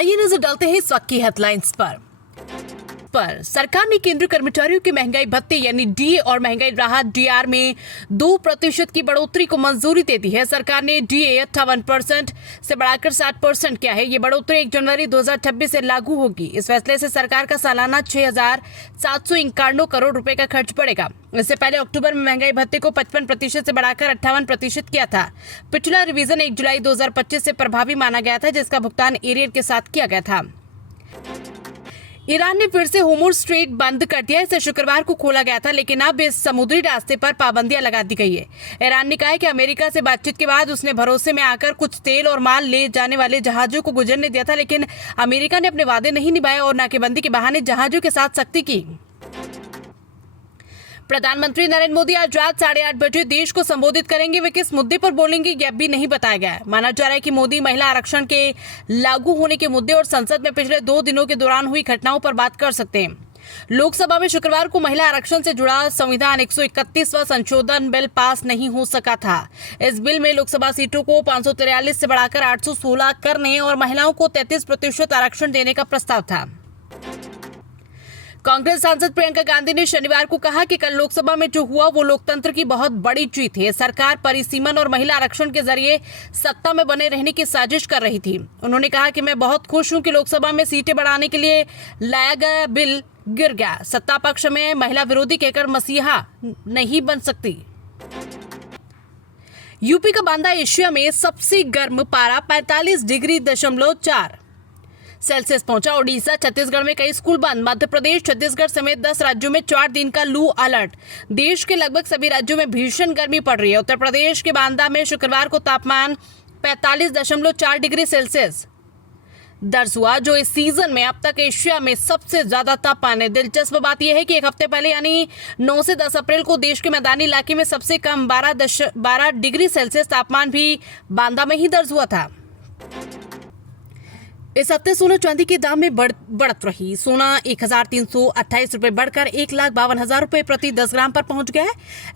आइए नजर डालते हैं इस वक्त की हेडलाइंस पर सरकार ने केंद्रीय कर्मचारियों के महंगाई भत्ते यानी डीए और महंगाई राहत डीआर में 2% की बढ़ोतरी को मंजूरी दे दी है। सरकार ने डीए 58% से बढ़ाकर 60% किया है। ये बढ़ोतरी 1 जनवरी 2026 से लागू होगी। इस फैसले से सरकार का सालाना 6,751 करोड़ रुपए का खर्च पड़ेगा। इससे पहले अक्टूबर में महंगाई भत्ते को 55% से बढ़ाकर 58% किया था। पिछला रिवीजन 1 जुलाई 2025 से प्रभावी माना गया था, जिसका भुगतान एरियर के साथ किया गया था। ईरान ने फिर से होर्मुज़ स्ट्रेट बंद कर दिया। इसे शुक्रवार को खोला गया था, लेकिन अब इस समुद्री रास्ते पर पाबंदियां लगा दी गई है। ईरान ने कहा है कि अमेरिका से बातचीत के बाद उसने भरोसे में आकर कुछ तेल और माल ले जाने वाले जहाजों को गुजरने दिया था, लेकिन अमेरिका ने अपने वादे नहीं निभाए और नाकेबंदी के बहाने जहाजों के साथ सख्ती की। प्रधानमंत्री नरेंद्र मोदी आज रात 8:30 बजे देश को संबोधित करेंगे। वे किस मुद्दे पर बोलेंगे यह भी नहीं बताया गया है। माना जा रहा है कि मोदी महिला आरक्षण के लागू होने के मुद्दे और संसद में पिछले 2 दिनों के दौरान हुई घटनाओं पर बात कर सकते हैं। लोकसभा में शुक्रवार को महिला आरक्षण से जुड़ा संविधान 131वां संशोधन बिल पास नहीं हो सका था। इस बिल में लोकसभा सीटों को 543 से बढ़ाकर 816 करने और महिलाओं को 33% आरक्षण देने का प्रस्ताव था। कांग्रेस सांसद प्रियंका गांधी ने शनिवार को कहा कि कल लोकसभा में जो हुआ वो लोकतंत्र की बहुत बड़ी जीत है। सरकार परिसीमन और महिला आरक्षण के जरिए सत्ता में बने रहने की साजिश कर रही थी। उन्होंने कहा कि मैं बहुत खुश हूं कि लोकसभा में सीटें बढ़ाने के लिए लाया गया बिल गिर गया। सत्ता पक्ष में महिला विरोधी कहकर मसीहा नहीं बन सकती। यूपी का बांदा एशिया में सबसे गर्म पारा 45.4 सेल्सियस पहुंचा। ओडिशा छत्तीसगढ़ में कई स्कूल बंद। मध्य प्रदेश छत्तीसगढ़ समेत 10 राज्यों में 4 दिन का लू अलर्ट। देश के लगभग सभी राज्यों में भीषण गर्मी पड़ रही है। उत्तर प्रदेश के बांदा में शुक्रवार को तापमान 45.4 डिग्री सेल्सियस दर्ज हुआ, जो इस सीजन में अब तक एशिया में सबसे ज्यादा तापमान है। दिलचस्प बात यह है कि एक हफ्ते पहले यानी 9 से 10 अप्रैल को देश के मैदानी इलाके में सबसे कम 12 डिग्री सेल्सियस तापमान भी बांदा में ही दर्ज हुआ था। इस हफ्ते सोना चांदी के दाम में बढ़त रही। सोना 1,328 रुपए बढ़कर 1,52,000 रुपए प्रति 10 ग्राम पर पहुंच गया है।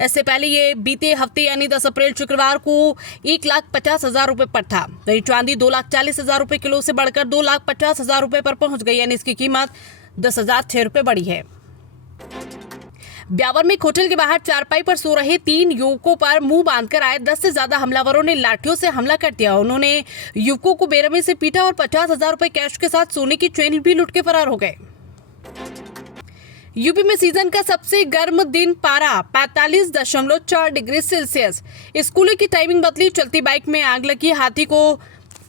इससे पहले ये बीते हफ्ते यानी 10 अप्रैल शुक्रवार को 1,50,000 रुपए पर था। वही चांदी 2,40,000 रुपए किलो से बढ़कर 2,50,000 रुपए पर पहुंच गई, यानी इसकी कीमत 10,006 रुपए बढ़ी है। ब्यावर में एक होटल के बाहर चारपाई पर सो रहे 3 युवकों पर मुंह बांधकर आए 10 से ज्यादा हमलावरों ने लाठियों से हमला कर दिया। उन्होंने युवकों को बेरहमी से पीटा और 50,000 रुपए कैश के साथ सोने की चेन भी लूट के फरार हो गए। यूपी में सीजन का सबसे गर्म दिन पारा 45.4 डिग्री सेल्सियस। स्कूलों की टाइमिंग बदली, चलती बाइक में आग लगी, हाथी को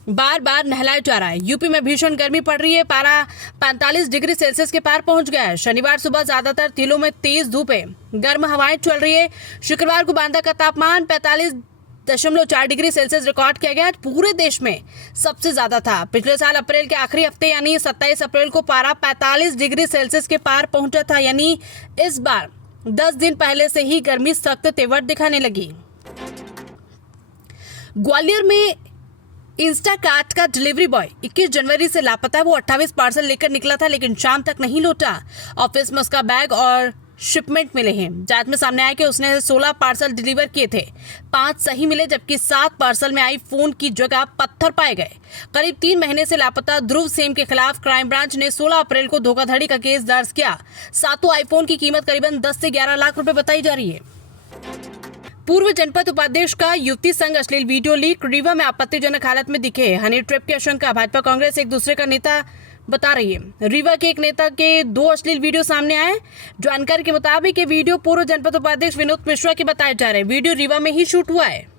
बार बार नहलाया जा रहा है। यूपी में भीषण गर्मी पड़ रही है। पारा 45 डिग्री सेल्सियस के पार पहुंच गया है। शनिवार सुबह ज्यादातर जिलों में तेज धूप है, गर्म हवाएं चल रही है। शुक्रवार को बांदा का तापमान 45.4 डिग्री सेल्सियस रिकॉर्ड किया गया। पूरे देश में सबसे ज्यादा था। पिछले साल अप्रैल के आखिरी हफ्ते यानी 27 अप्रैल को पारा 45 डिग्री सेल्सियस के पार पहुंचा था, यानी इस बार 10 दिन पहले से ही गर्मी सख्त तेवर दिखाने लगी। ग्वालियर में इंस्टाकार्ट का डिलीवरी बॉय 21 जनवरी से लापता है। वो 28 पार्सल लेकर निकला था, लेकिन शाम तक नहीं लौटा। ऑफिस में उसका बैग और शिपमेंट मिले हैं। जांच में सामने आया कि उसने 16 पार्सल डिलीवर किए थे। 5 सही मिले, जबकि 7 पार्सल में आईफोन की जगह पत्थर पाए गए। करीब 3 महीने से लापता ध्रुव सेम के खिलाफ क्राइम ब्रांच ने 16 अप्रैल को धोखाधड़ी का केस दर्ज किया। 7 आईफोन की कीमत करीबन 10 से 11 लाख रुपए बताई जा रही है। पूर्व जनपद उपाध्यक्ष का युवती संग अश्लील वीडियो लीक। रीवा में आपत्तिजनक हालत में दिखे हनी ट्रैप की आशंका। भाजपा कांग्रेस एक दूसरे का नेता बता रही है। रीवा के एक नेता के 2 अश्लील वीडियो सामने आए। जानकारी के मुताबिक ये वीडियो पूर्व जनपद उपाध्यक्ष विनोद मिश्रा के बताए जा रहे हैं। वीडियो रीवा में ही शूट हुआ है।